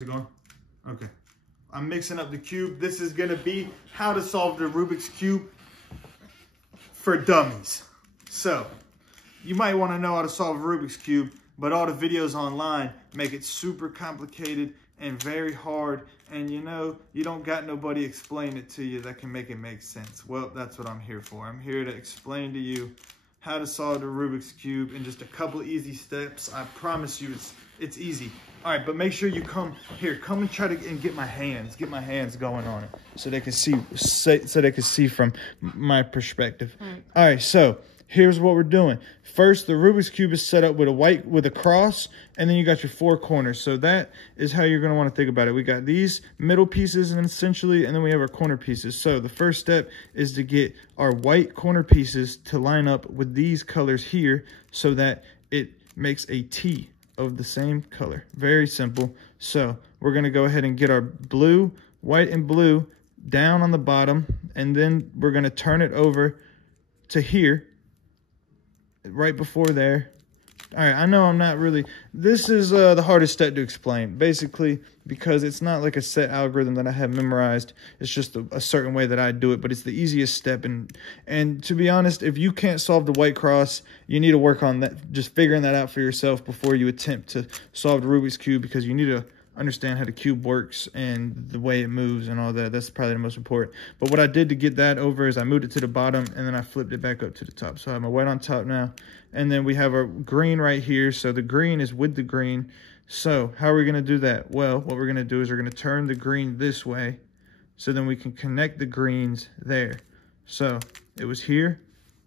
Is it going? Okay. I'm mixing up the cube. This is gonna be how to solve the Rubik's Cube for dummies. So, you might wanna know how to solve a Rubik's Cube, but all the videos online make it super complicated and very hard. And you know, you don't got nobody explain it to you that can make it make sense. Well, that's what I'm here for. I'm here to explain to you how to solve the Rubik's Cube in just a couple easy steps. I promise you it's easy. All right, but make sure you come and try to get my hands going on it so they can see from my perspective. All right, so here's what we're doing. First, the Rubik's Cube is set up with a cross, and then you got your four corners. So that is how you're going to want to think about it. We got these middle pieces, and then we have our corner pieces. So the first step is to get our white corner pieces to line up with these colors here so that it makes a T of the same color. Very simple. So we're going to go ahead and get our blue, white and blue down on the bottom, and then we're going to turn it over to here right before there. All right, I know I'm not really, this is the hardest step to explain, basically, because it's not like a set algorithm that I have memorized. It's just a certain way that I do it, but it's the easiest step. And to be honest, if you can't solve the white cross, you need to work on that, just figuring that out for yourself before you attempt to solve the Rubik's Cube, because you need to understand how the cube works and the way it moves and all that. That's probably the most important. But what I did to get that over is I moved it to the bottom and then I flipped it back up to the top. So I have my white on top now. And then we have our green right here. So the green is with the green. So how are we going to do that? Well, what we're going to do is we're going to turn the green this way so then we can connect the greens there. So it was here.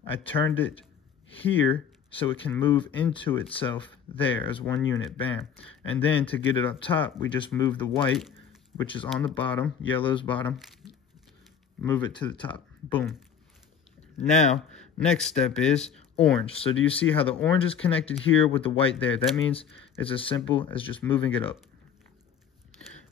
I turned it here so it can move into itself there as one unit, bam. And then to get it up top, we just move the white, which is on the bottom, yellow's bottom, move it to the top, boom. Now, next step is orange. So do you see how the orange is connected here with the white there? That means it's as simple as just moving it up.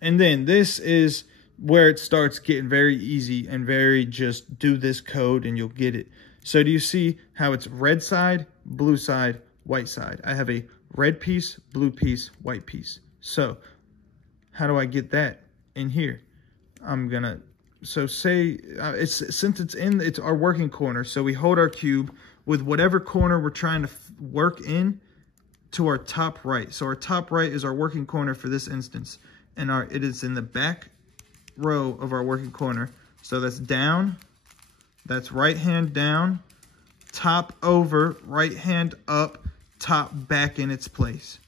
And then this is where it starts getting very easy and very just do this code and you'll get it. So do you see how it's red side, blue side, white side? I have a red piece, blue piece, white piece. So how do I get that in here? So say since it's our working corner. So we hold our cube with whatever corner we're trying to work in to our top right. So our top right is our working corner for this instance. And it is in the back row of our working corner. So that's down. That's right hand down, top over, right hand up, top back in its place,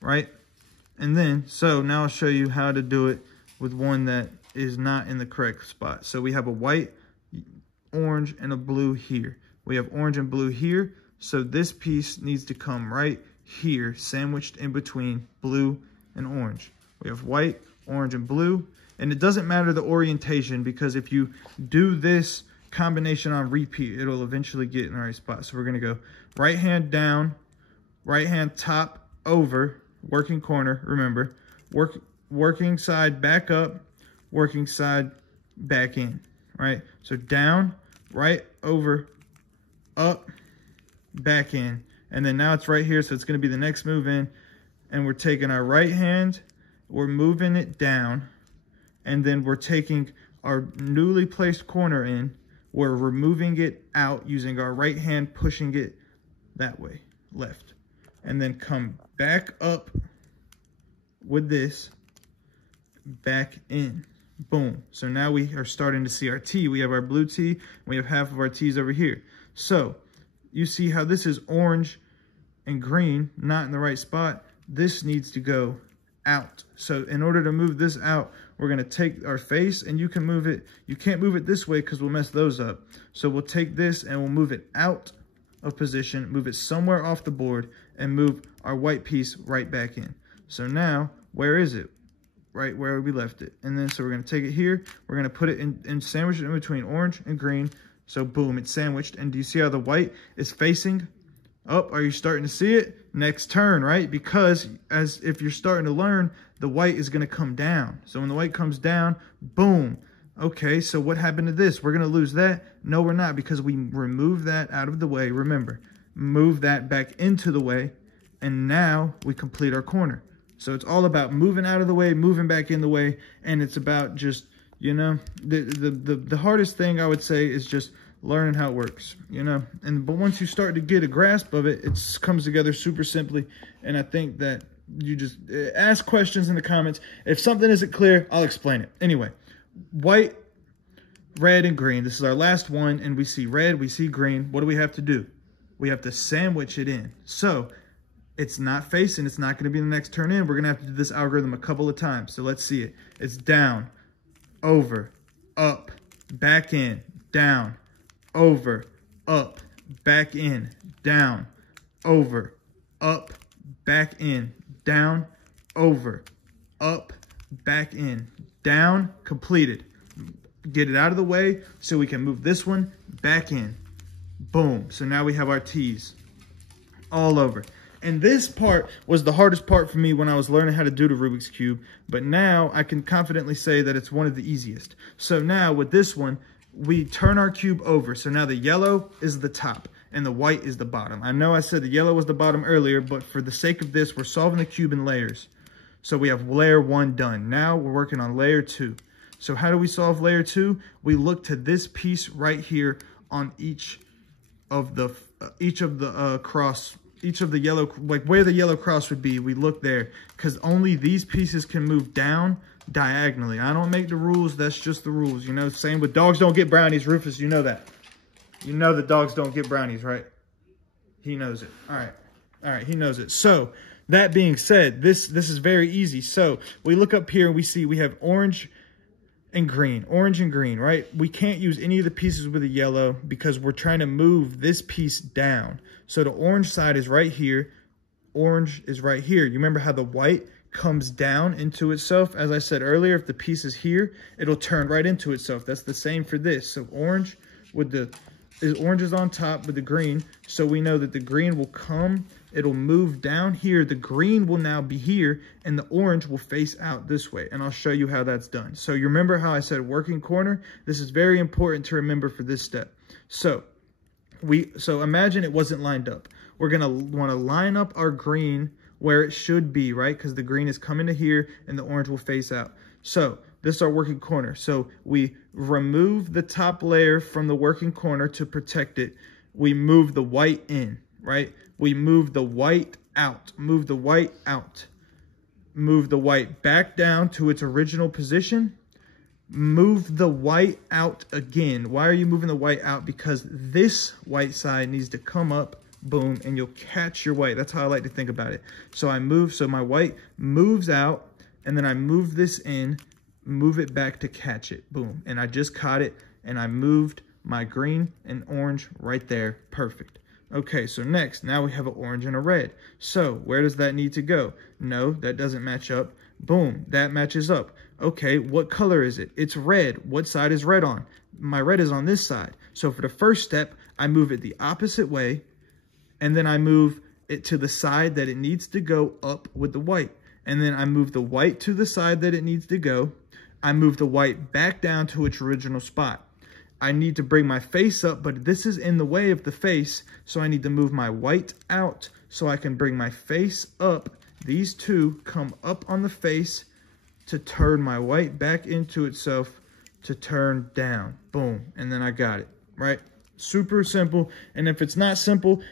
right? And then, so now I'll show you how to do it with one that is not in the correct spot. So we have a white, orange, and a blue here. We have orange and blue here. So this piece needs to come right here, sandwiched in between blue and orange. We have white, orange, and blue. And it doesn't matter the orientation, because if you do this combination on repeat, it'll eventually get in the right spot. So we're going to go right hand down, right hand top over, working corner, remember, working side back up, working side back in, right? So down, right over, up, back in. And then now it's right here, so it's going to be the next move in. And we're taking our right hand, we're moving it down, and then we're taking our newly placed corner in. We're removing it out using our right hand, pushing it that way, left. And then come back up with this, back in, boom. So now we are starting to see our T. We have our blue T, we have half of our T's over here. So you see how this is orange and green, not in the right spot. This needs to go out. So in order to move this out, we're going to take our face, and you can move it. You can't move it this way because we'll mess those up. So we'll take this and we'll move it out of position, move it somewhere off the board, and move our white piece right back in. So now, where is it? Right where we left it. And then, so we're going to take it here. We're going to put it in sandwich it in between orange and green. So boom, it's sandwiched. And do you see how the white is facing up? Are you starting to see it? Next turn, right? Because as if you're starting to learn, the white is going to come down. So when the white comes down, boom. Okay, so what happened to this? We're going to lose that? No, we're not, because we removed that out of the way. Remember, move that back into the way, and now we complete our corner. So it's all about moving out of the way, moving back in the way, and it's about just, you know, the hardest thing I would say is just learning how it works, you know. But once you start to get a grasp of it, it comes together super simply. And I think that you just ask questions in the comments. If something isn't clear, I'll explain it. Anyway, white, red, and green. This is our last one, and we see red, we see green. What do we have to do? We have to sandwich it in. So it's not facing, it's not going to be the next turn in. We're going to have to do this algorithm a couple of times. So let's see it. It's down, over, up, back in, down, over, up, back in, down, over, up, back in, down, over, up, back in, down, completed. Get it out of the way so we can move this one back in. Boom. So now we have our T's all over. And this part was the hardest part for me when I was learning how to do the Rubik's Cube. But now I can confidently say that it's one of the easiest. So now with this one, we turn our cube over. So now the yellow is the top and the white is the bottom. I know I said the yellow was the bottom earlier, but for the sake of this, we're solving the cube in layers. So we have layer 1 done. Now we're working on layer 2. So how do we solve layer 2? We look to this piece right here on each of the yellow, like where the yellow cross would be. We look there because only these pieces can move down diagonally. I don't make the rules. That's just the rules. You know, same with dogs don't get brownies. Rufus, you know that. You know the dogs don't get brownies, right? He knows it. All right, he knows it. So that being said, this is very easy. So we look up here and we see we have orange and green, right? We can't use any of the pieces with the yellow because we're trying to move this piece down. So the orange side is right here. Orange is right here. You remember how the white comes down into itself? As I said earlier, if the piece is here, it'll turn right into itself. That's the same for this. So orange is on top with the green. So we know that the green will come, it'll move down here. The green will now be here and the orange will face out this way. And I'll show you how that's done. So you remember how I said working corner? This is very important to remember for this step. So imagine it wasn't lined up. We're gonna wanna line up our green where it should be, right? Because the green is coming to here and the orange will face out. So this is our working corner. So we remove the top layer from the working corner to protect it. We move the white in, right? We move the white out, move the white out, move the white back down to its original position, move the white out again. Why are you moving the white out? Because this white side needs to come up, boom, and you'll catch your white. That's how I like to think about it. So so my white moves out, and then I move this in, move it back to catch it, boom. And I just caught it, and I moved my green and orange right there, perfect. Okay, so next, now we have an orange and a red. So where does that need to go? No, that doesn't match up. Boom, that matches up. Okay, what color is it? It's red. What side is red on? My red is on this side. So for the first step, I move it the opposite way, and then I move it to the side that it needs to go up with the white. And then I move the white to the side that it needs to go. I move the white back down to its original spot. I need to bring my face up, but this is in the way of the face, so I need to move my white out so I can bring my face up. These two come up on the face to turn my white back into itself to turn down. Boom, and then I got it, right? Super simple, and if it's not simple,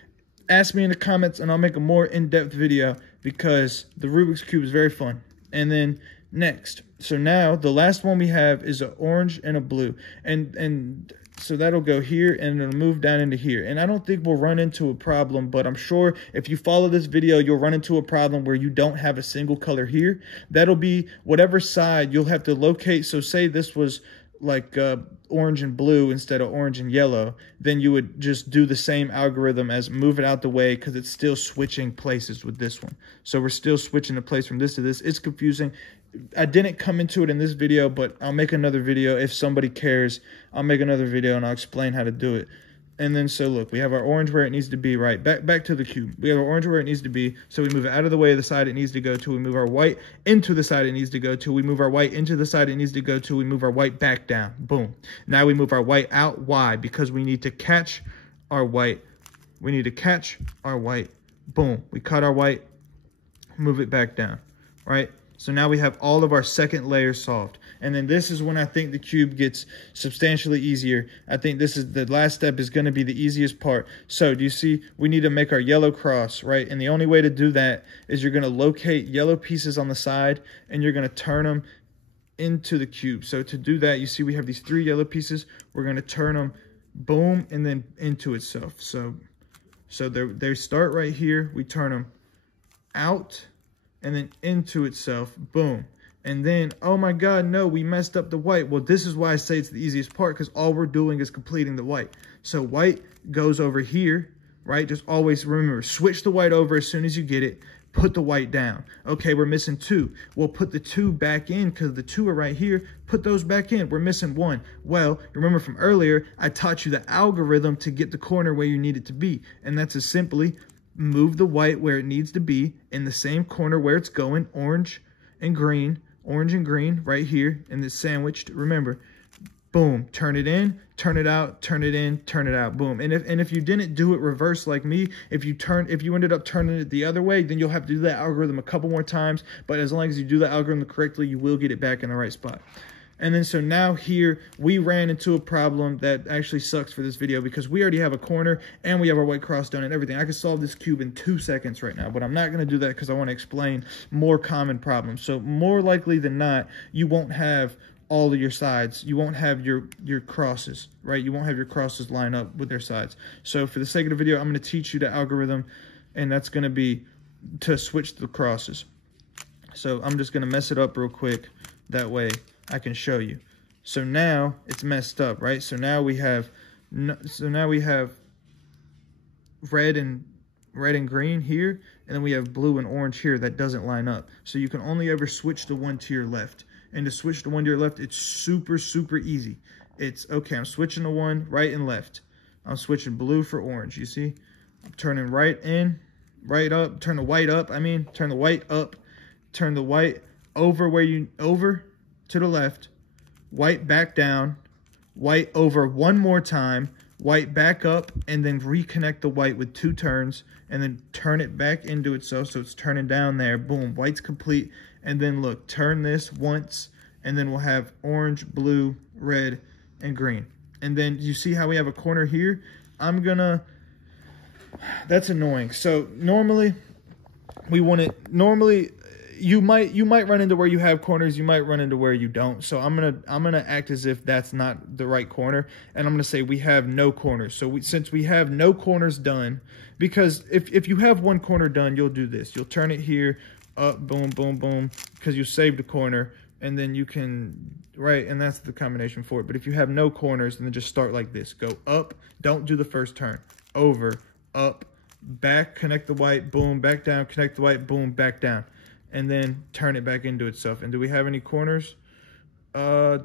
ask me in the comments and I'll make a more in-depth video because the Rubik's Cube is very fun. And then next, so now the last one we have is an orange and a blue, and so that'll go here and it'll move down into here. And I don't think we'll run into a problem, but I'm sure if you follow this video, you'll run into a problem where you don't have a single color here. That'll be whatever side you'll have to locate. So say this was like orange and blue instead of orange and yellow, then you would just do the same algorithm as move it out the way because it's still switching places with this one. So we're still switching the place from this to this. It's confusing. I didn't come into it in this video, but I'll make another video. If somebody cares, I'll make another video and I'll explain how to do it. And then, so look, we have our orange where it needs to be, right? Back to the cube. We have our orange where it needs to be. So we move it out of the way of the side it needs to go to. We move our white into the side it needs to go to. We move our white into the side it needs to go to. We move our white back down. Boom. Now we move our white out. Why? Because we need to catch our white. We need to catch our white. Boom. We cut our white, move it back down. right? So now we have all of our second layer solved. And then this is when I think the cube gets substantially easier. I think this is the last step is going to be the easiest part. So do you see, we need to make our yellow cross, right? And the only way to do that is you're going to locate yellow pieces on the side and you're going to turn them into the cube. So to do that, you see we have these 3 yellow pieces. We're going to turn them, boom, and then into itself. So they start right here. We turn them out and then into itself, boom. And then, oh my God, no, we messed up the white. Well, this is why I say it's the easiest part, because all we're doing is completing the white. So white goes over here, right? Just always remember, switch the white over as soon as you get it, put the white down. Okay, we're missing 2. We'll put the 2 back in because the 2 are right here. Put those back in. We're missing 1. Well, remember from earlier, I taught you the algorithm to get the corner where you need it to be. And that's as simply move the white where it needs to be in the same corner where it's going, orange and green right here, and it's sandwiched. Remember, boom, turn it in, turn it out, turn it in, turn it out, boom. And if you didn't do it reverse like me, if you ended up turning it the other way, then you'll have to do that algorithm a couple more times. But as long as you do the algorithm correctly, you will get it back in the right spot. And then so now here we ran into a problem that actually sucks for this video because we already have a corner and we have our white cross done and everything. I could solve this cube in 2 seconds right now, but I'm not going to do that because I want to explain more common problems. So more likely than not, you won't have all of your sides. You won't have your crosses, right? You won't have your crosses line up with their sides. So for the sake of the video, I'm going to teach you the algorithm, and that's going to be to switch the crosses. So I'm just going to mess it up real quick. That way I can show you. So now it's messed up, right? So now we have red and green here, and then we have blue and orange here that doesn't line up. So you can only ever switch the one to your left. And to switch the one to your left, it's super, super easy. It's, okay, I'm switching the one right and left. I'm switching blue for orange, you see? I'm turning right in, right up, turn the white up, turn the white up, turn the white over over to the left, white back down, white over one more time, white back up, and then reconnect the white with 2 turns, and then turn it back into itself so it's turning down there. Boom, white's complete. And then look, turn this once, and then we'll have orange, blue, red, and green. And then you see how we have a corner here? That's annoying. So normally you might run into where you have corners, you might run into where you don't. So I'm gonna act as if that's not the right corner, and I'm gonna say we have no corners. So since we have no corners done, because if you have one corner done, you'll do this. You'll turn it here, up, boom, boom, boom, because you saved a corner, and then you can, right, and that's the combination for it. But if you have no corners, then just start like this. Go up, don't do the first turn. Over, up, back, connect the white, boom, back down, connect the white, boom, back down. And then turn it back into itself. And do we have any corners? Yeah,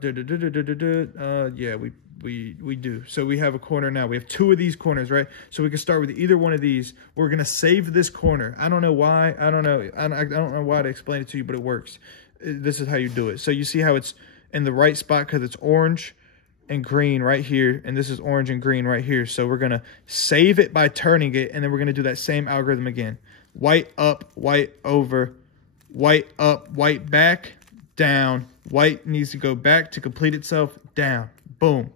we do. So we have a corner now. We have 2 of these corners, right? So we can start with either one of these. We're gonna save this corner. I don't know why. I don't know why to explain it to you, but it works. This is how you do it. So you see how it's in the right spot because it's orange and green right here, and this is orange and green right here. So we're gonna save it by turning it, and then we're gonna do that same algorithm again. White up, white over, white up, white back, down. White needs to go back to complete itself, down, boom.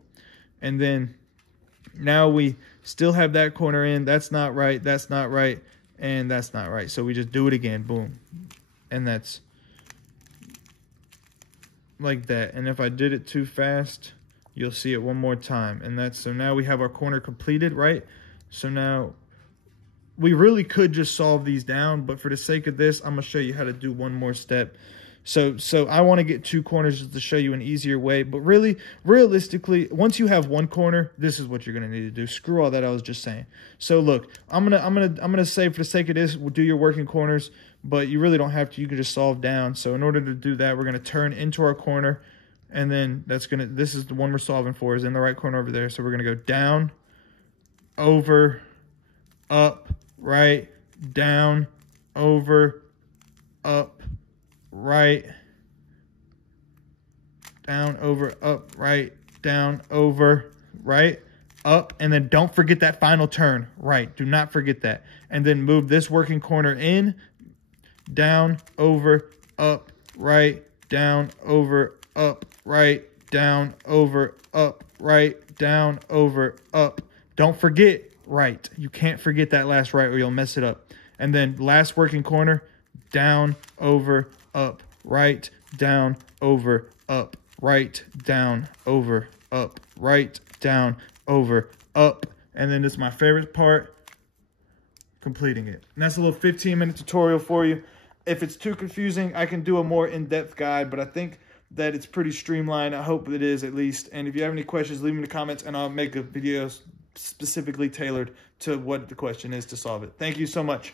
And then now we still have that corner in. That's not right, and that's not right. So we just do it again, boom. And that's like that. And if I did it too fast, you'll see it one more time. And that's, so now we have our corner completed, right? So now we really could just solve these down, but for the sake of this, I'm gonna show you how to do one more step. So I want to get 2 corners just to show you an easier way, but really, realistically, once you have one corner, this is what you're gonna need to do. Screw all that I was just saying. So look, I'm gonna say, for the sake of this, we'll do your working corners, but you really don't have to. You can just solve down. So in order to do that, we're gonna turn into our corner, and then this is the one we're solving for, is in the right corner over there. So we're gonna go down, over, up, right, down, over, up, right, down, over, up, right, down, over, right, up, and then don't forget that final turn, right, do not forget that. And then move this working corner in, down, over, up, right, down, over, up, right, down, over, up, right, down, over, up. Don't forget right. You can't forget that last right or you'll mess it up. And then last working corner, down, over, up, right, down, over, up, right, down, over, up, right, down, over, up. And then this is my favorite part, completing it. And that's a little 15-minute tutorial for you. If it's too confusing, I can do a more in-depth guide, but I think that it's pretty streamlined. I hope it is, at least. And if you have any questions, leave them in the comments and I'll make a video specifically tailored to what the question is to solve it. Thank you so much.